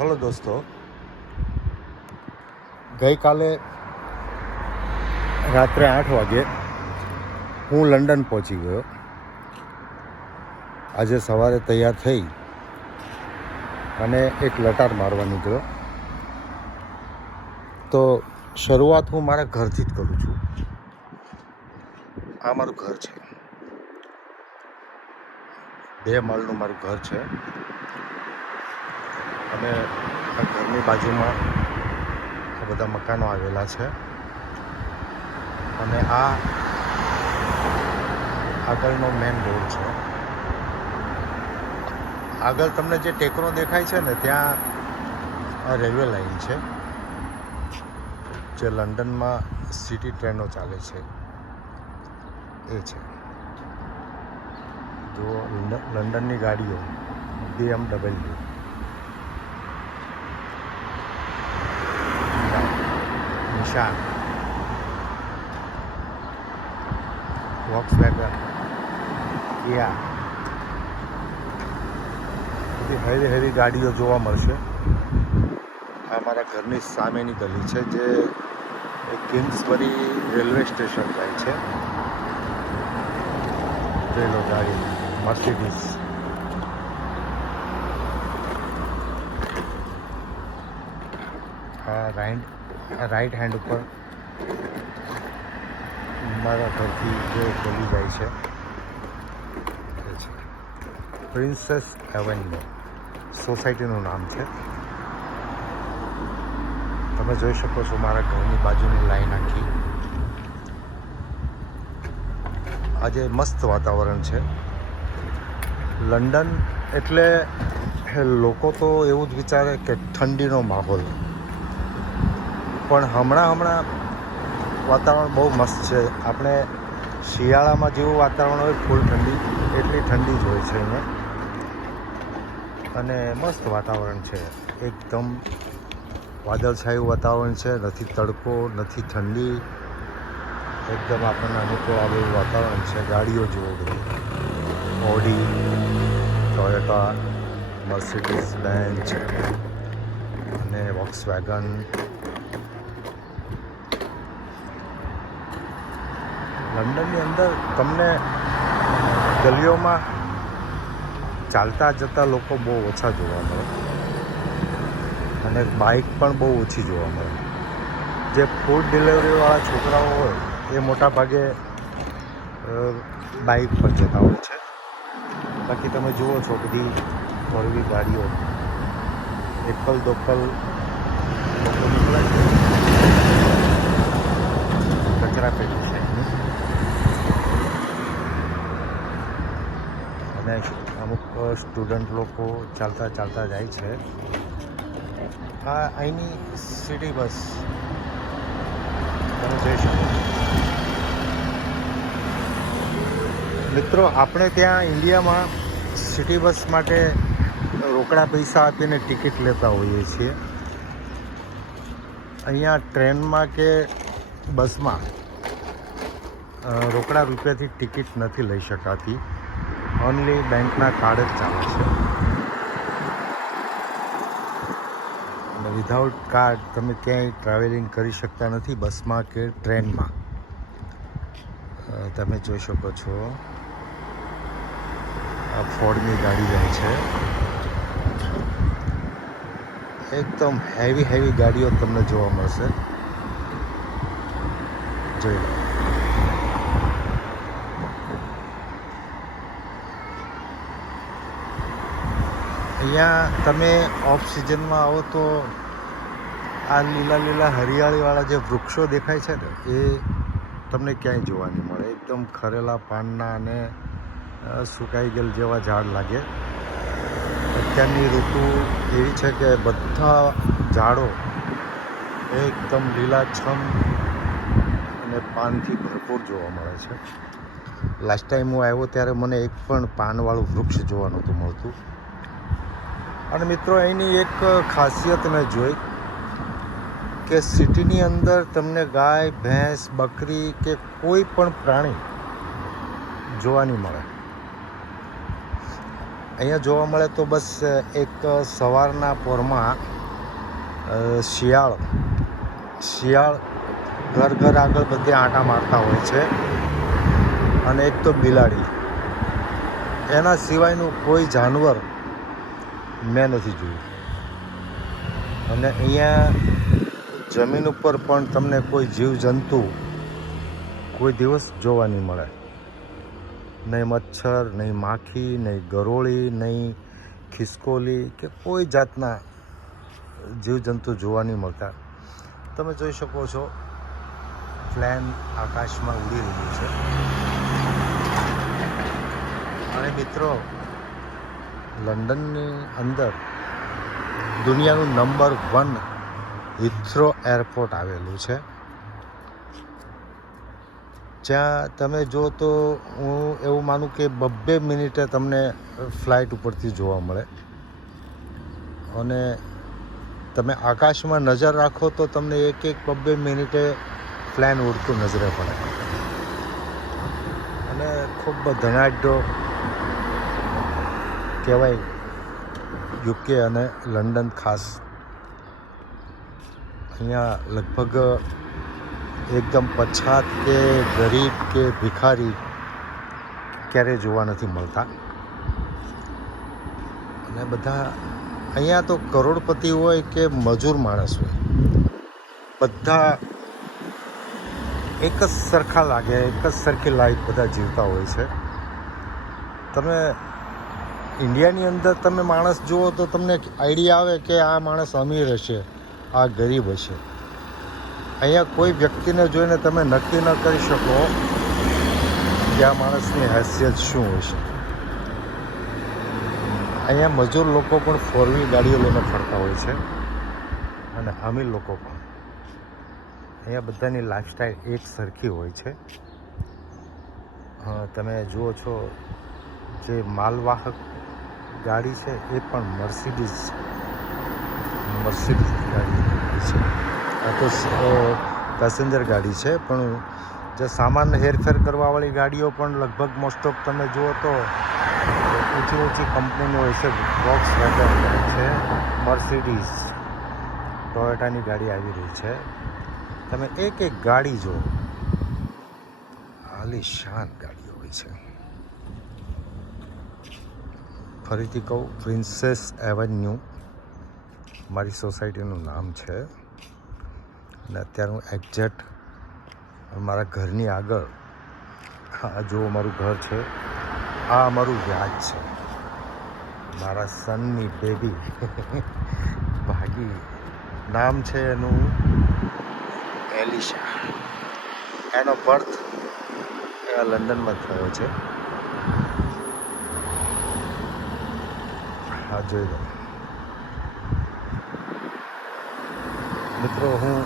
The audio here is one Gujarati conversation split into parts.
હલો દોસ્તો, ગઈકાલે રાત્રે 8 વાગે હું લંડન પહોંચી ગયો. આજે સવારે તૈયાર થઈ અને એક લટાર મારવા નીકળ્યો. તો શરૂઆત હું મારા ઘરથી જ કરું છું. આ મારું ઘર છે, 2 માળનું મારું ઘર છે અને આ ઘરની બાજુમાં આ બધા મકાનો આવેલા છે અને આ આગળનો મેઇન રોડ છે. આગળ તમને જે ટેકરો દેખાય છે ને, ત્યાં આ રેલવે લાઇન છે જે લંડનમાં સિટી ટ્રેનો ચાલે છે એ છે. જો લંડનની ગાડીઓ BMW, નિશાન, વોક્સવેગન, કિયા, બધી હેવી ગાડીઓ જોવા મળશે. આ મારા ઘરની સામેની ગલી છે જે કિંગ્સબરી રેલવે સ્ટેશન જાય છે. રેલો ગાડી મર્સિડીઝ. રાઈટ હેન્ડ ઉપર મારા ઘરથી જે ગલી જાય છે એ છે પ્રિન્સેસ એવન્યુ. સોસાયટીનું નામ છે. તમે જોઈ શકો છો મારા ઘરની બાજુની લાઈન આખી. આજે મસ્ત વાતાવરણ છે. લંડન એટલે લોકો તો એવું જ વિચારે કે ઠંડીનો માહોલ, પણ હમણાં વાતાવરણ બહુ મસ્ત છે. આપણે શિયાળામાં જેવું વાતાવરણ હોય ફૂલ ઠંડી, એટલી ઠંડી જ હોય છે અહીંયા. અને મસ્ત વાતાવરણ છે, એકદમ વાદળછાયું વાતાવરણ છે. નથી તડકો નથી ઠંડી, એકદમ આપણને અનુકૂળ આવે એવું વાતાવરણ છે. ગાડીઓ જુઓ બધી, ઓડી, ટોયોટા, મર્સિડીઝ બેન્ચ અને વોક્સવેગન. લંડનની અંદર તમને ગલીઓમાં ચાલતા જતા લોકો બહુ ઓછા જોવા મળે અને બાઇક પણ બહુ ઓછી જોવા મળે. જે ફૂડ ડિલિવરીવાળા છોકરાઓ હોય એ મોટા ભાગે બાઇક પર જતા હોય છે. બાકી તમે જુઓ છો બધી મોરવી ગાડીઓ એકલ દોકલ લોકો નીકળે છે. કચરા પેટી છે અને અમુક સ્ટુડન્ટ લોકો ચાલતા જાય છે. આ અહીંની સિટી બસ તમે જોઈ શકો. મિત્રો, આપણે ત્યાં ઇન્ડિયામાં સિટી બસ માટે રોકડા પૈસા આપીને ટિકિટ લેતા હોઈએ છીએ. અહીંયા ટ્રેનમાં કે બસમાં રોકડા રૂપિયાથી ટિકિટ નથી લઈ શકાતી. ઓનલી બેંકના કાર્ડ જ ચાલે છે. અને વિધાઉટ કાર્ડ તમે ક્યાંય ટ્રાવેલિંગ કરી શકતા નથી, બસમાં કે ટ્રેનમાં. તમે જોઈ શકો છો આ ફોર્ડની ગાડી જાય છે. એકદમ હેવી ગાડીઓ તમને જોવા મળશે. જોઈ લો. અહીંયા તમે ઓફ સિઝનમાં આવો તો આ લીલા હરિયાળીવાળા જે વૃક્ષો દેખાય છે ને, એ તમને ક્યાંય જોવા નહીં મળે. એકદમ ખરેલા પાનના અને સુકાઈ ગયેલ જેવા ઝાડ લાગે. અત્યારની ઋતુ એવી છે કે બધા ઝાડો એકદમ લીલાછમ અને પાનથી ભરપૂર જોવા મળે છે. લાસ્ટ ટાઈમ હું આવ્યો ત્યારે મને એક પણ પાનવાળું વૃક્ષ જોવા નહોતું મળતું. અને મિત્રો, અહીંની એક ખાસિયત મેં જોઈ કે સિટીની અંદર તમને ગાય, ભેંસ, બકરી કે કોઈ પણ પ્રાણી જોવા નહીં મળે. અહીંયા જોવા મળે તો બસ એક સવારના પોરમાં શિયાળ ઘર આગળ બધે આંટા મારતા હોય છે, અને એક તો બિલાડી. એના સિવાયનું કોઈ જાનવર મેં નથી જોયું. અને અહીંયા જમીન ઉપર પણ તમને કોઈ જીવજંતુ કોઈ દિવસ જોવા નહીં મળે. નહીં મચ્છર, નહીં માખી, નહીં ગરોળી, નહીં ખિસકોલી કે કોઈ જાતના જીવજંતુ જોવા નહીં મળતા. તમે જોઈ શકો છો પ્લેન આકાશમાં ઉડી રહ્યું છે. અને મિત્રો, લંડનની અંદર દુનિયાનું નંબર 1 હિથ્રો એરપોર્ટ આવેલું છે, જ્યાં તમે જો તો હું એવું માનું કે 2 મિનિટે તમને ફ્લાઇટ ઉપરથી જોવા મળે. અને તમે આકાશમાં નજર રાખો તો તમને 1-2 મિનિટે પ્લેન ઉડતું નજરે પડે. અને ખૂબ ધનાઢ્યો કહેવાય યુકે અને લંડન ખાસ. અહીંયા લગભગ એકદમ પછાત કે ગરીબ કે ભિખારી ક્યારેય જોવા નથી મળતા. અને બધા અહીંયા તો કરોડપતિ હોય કે મજૂર માણસ હોય, બધા એક જ સરખા લાગે, એક જ સરખી લાઈફ બધા જીવતા હોય છે. તમે ઇન્ડિયાની અંદર તમે માણસ જુઓ તો તમને આઈડિયા આવે કે આ માણસ અમીર હશે, આ ગરીબ હશે. અહીંયા કોઈ વ્યક્તિને જોઈને તમે નક્કી ન કરી શકો કે આ માણસની હેસિયત શું હશે. અહીંયા મજૂર લોકો પણ 4-wheel ગાડીઓ લઈને ફરતા હોય છે, અને અમીર લોકો પણ. અહીંયા બધાની લાઈફસ્ટાઈલ એક સરખી હોય છે. તમે જુઓ છો જે માલવાહક ગાડી છે એ પણ મર્સિડીઝ ગાડી છે. આ તો પેસેન્જર ગાડી છે, પણ જે સામાન હેરફેર કરવાવાળી ગાડીઓ પણ લગભગ મોસ્ટ ઓફ તમે જુઓ તો ઊંચી કંપનીની હોય છે. વોક્સવેગન છે, મર્સિડીઝ, ટોયોટાની ગાડી આવી રહી છે. તમે એક ગાડી જુઓ, આલીશાન ગાડીઓ હોય છે. ફરીથી કહું, પ્રિન્સેસ એવન્યુ મારી સોસાયટીનું નામ છે. અને અત્યારે હું એક્ઝેક્ટ મારા ઘરની આગળ, આ જો મારું ઘર છે, આ અમારું વ્યાજ છે. મારા સનની બેબી ભાગી, નામ છે એનું એલિશા. એનો બર્થ લંડનમાં થયો છે. હા, જોઈ લો મિત્રો. હું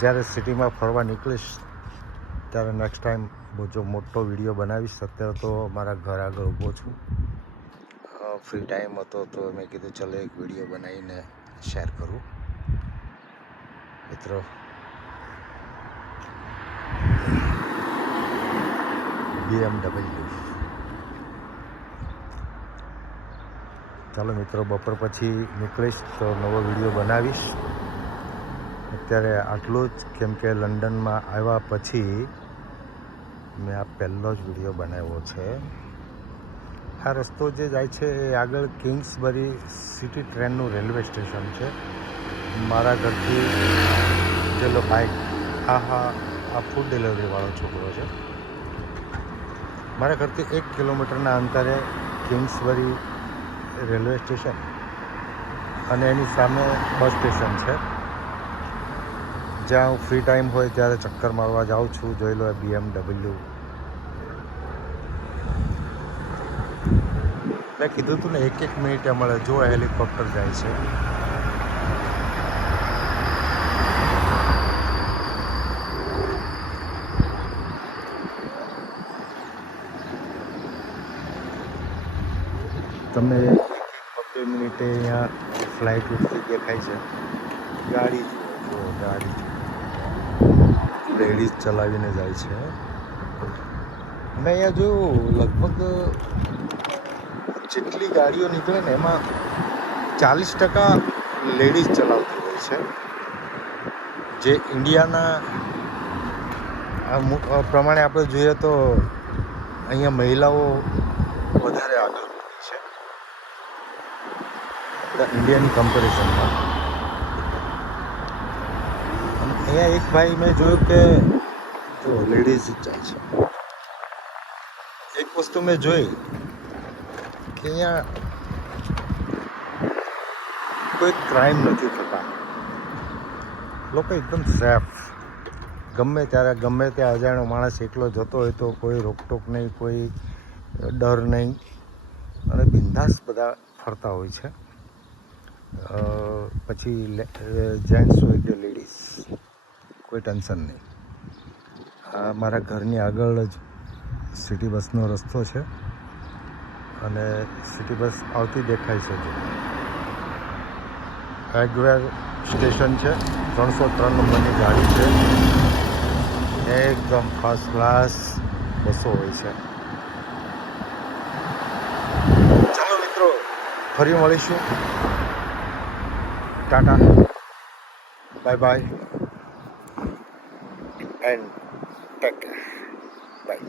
જ્યારે સિટીમાં ફરવા નીકળીશ ત્યારે નેક્સ્ટ ટાઈમ બહુ જો મોટો વિડીયો બનાવીશ. અત્યારે તો મારા ઘર આગળ ઊભો છું. ફ્રી ટાઈમ હતો તો મેં કીધું ચલો એક વિડીયો બનાવીને શેર કરું. મિત્રો, BMW. ચાલો મિત્રો, બપોર પછી નીકળીશ તો નવો વિડીયો બનાવીશ. અત્યારે આટલું જ, કેમ કે લંડનમાં આવ્યા પછી મેં આ પહેલો જ વિડીયો બનાવ્યો છે. આ રસ્તો જે જાય છે એ આગળ કિંગ્સબરી સિટી ટ્રેનનું રેલવે સ્ટેશન છે. મારા ઘરથી પેલો બાઇક, આ ફૂડ ડિલિવરીવાળો છોકરો છે. મારા ઘરથી 1 કિલોમીટરના અંતરે કિંગ્સબરી રેલવે સ્ટેશન, અને એની સામે બસ સ્ટેશન છે, જ્યાં હું ફ્રી ટાઈમ હોય ત્યારે ચક્કર મારવા જાઉં છું. જોઈ લો BMW. મેં કીધું હતું ને 1 મિનિટે મળે. જો હેલિકોપ્ટર જાય છે. તમને 1-2 મિનિટે અહીંયા ફ્લાઇટ ઉડતી દેખાય છે. ગાડી જુઓ, ગાડી લેડીઝ ચલાવીને જાય છે. મેં અહીંયા જોયું લગભગ જેટલી ગાડીઓ નીકળે ને એમાં 40% લેડીઝ ચલાવતી હોય છે. જે ઇન્ડિયાના પ્રમાણે આપણે જોઈએ તો અહીંયા મહિલાઓ વધારે આગળ વધી છે આપણા ઇન્ડિયાની કમ્પેરિઝનમાં. અને અહીંયા એક ભાઈ મેં જોયું કે જો લેડીઝ જાય છે. એક વસ્તુ મેં જોઈ કે અહીંયા કોઈ ક્રાઇમ નથી થતા. લોકો એકદમ સેફ, ગમે ત્યારે ગમે ત્યાં અજાણ્યો માણસ એકલો જતો હોય તો કોઈ રોકટોક નહીં, કોઈ ડર નહીં, અને બિંદાસ બધા ફરતા હોય છે. પછી જેન્ટ્સ હોય કે લેડીઝ, કોઈ ટેન્શન નહીં. આ મારા ઘરની આગળ જ સિટી બસનો રસ્તો છે અને સિટી બસ આવતી દેખાય છે. એગવેર સ્ટેશન છે, 303 નંબરની ગાડી છે. એકદમ ફર્સ્ટ ક્લાસ બસો હોય છે. ચાલો મિત્રો, ફરી મળીશું. ટાટા, bye bye and take care. By.